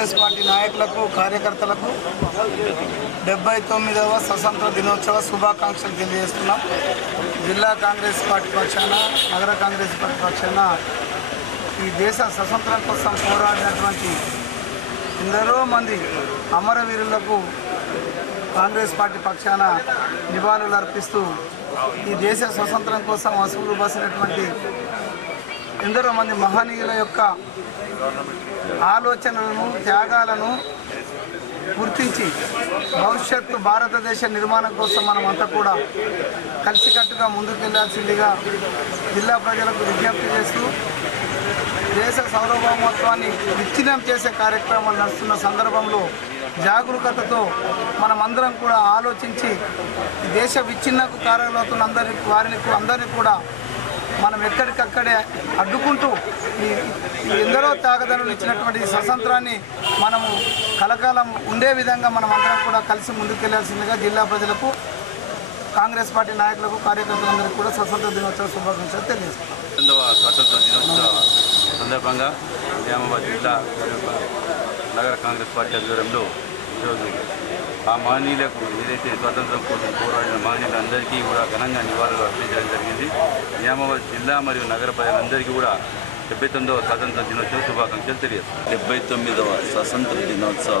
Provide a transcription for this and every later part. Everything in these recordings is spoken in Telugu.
కాంగ్రెస్ పార్టీ నాయకులకు కార్యకర్తలకు 79వ స్వతంత్ర దినోత్సవ శుభాకాంక్షలు తెలియజేస్తున్నాం. జిల్లా కాంగ్రెస్ పార్టీ పక్షాన, నగర కాంగ్రెస్ పార్టీ పక్షాన ఈ దేశ స్వతంత్రం కోసం పోరాడినటువంటి ఎందరో మంది అమరవీరులకు కాంగ్రెస్ పార్టీ పక్షాన నివాళులు అర్పిస్తూ ఈ దేశ స్వతంత్రం కోసం అసువులు బాసినటువంటి ఎందరో మంది మహనీయుల యొక్క ఆలోచనలను, త్యాగాలను గుర్తించి భవిష్యత్తు భారతదేశ నిర్మాణం కోసం మనమంతా కూడా కలిసికట్టుగా ముందుకెళ్లాల్సిందిగా జిల్లా ప్రజలకు విజ్ఞప్తి చేస్తూ దేశ సార్వభౌమత్వాన్ని విచ్ఛిన్నం చేసే కార్యక్రమాలు నడుస్తున్న సందర్భంలో జాగరూకతతో మనమందరం కూడా ఆలోచించి దేశ విచ్ఛిన్నకు కారణమవుతున్న అందరినీ కూడా మనం ఎక్కడికక్కడే అడ్డుకుంటూ ఈ ఎందరో త్యాగదారులు ఇచ్చినటువంటి స్వతంత్రాన్ని మనము కలకాలం ఉండే విధంగా మనం అందరం కూడా కలిసి ముందుకెళ్లాల్సిందిగా జిల్లా ప్రజలకు, కాంగ్రెస్ పార్టీ నాయకులకు, కార్యకర్తలందరికీ కూడా స్వతంత్ర దినోత్సవ శుభాకాంక్షలు తెలియజేస్తున్నాం. స్వతంత్ర దినోత్సవ సందర్భంగా నిజామాబాద్ జిల్లా నగర కాంగ్రెస్ పార్టీ ఆధ్వర్యంలో ఈరోజు ఆ మహనీయులకు ఏదైతే స్వాతంత్రం కోసం పోరాడిన మహనీయులందరికీ కూడా ఘనంగా నివాళులు అర్పించడం జరిగింది. నిజామాబాద్ జిల్లా మరియు నగర ప్రజలందరికీ కూడా 79వ స్వాతంత్ర దినోత్సవ శుభాకాంక్షలు తెలియజేస్తాం. 79వ స్వాతంత్ర దినోత్సవ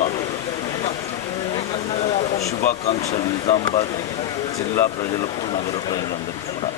శుభాకాంక్షలు నిజామాబాద్ జిల్లా ప్రజలకు, నగర ప్రజలందరికీ కూడా.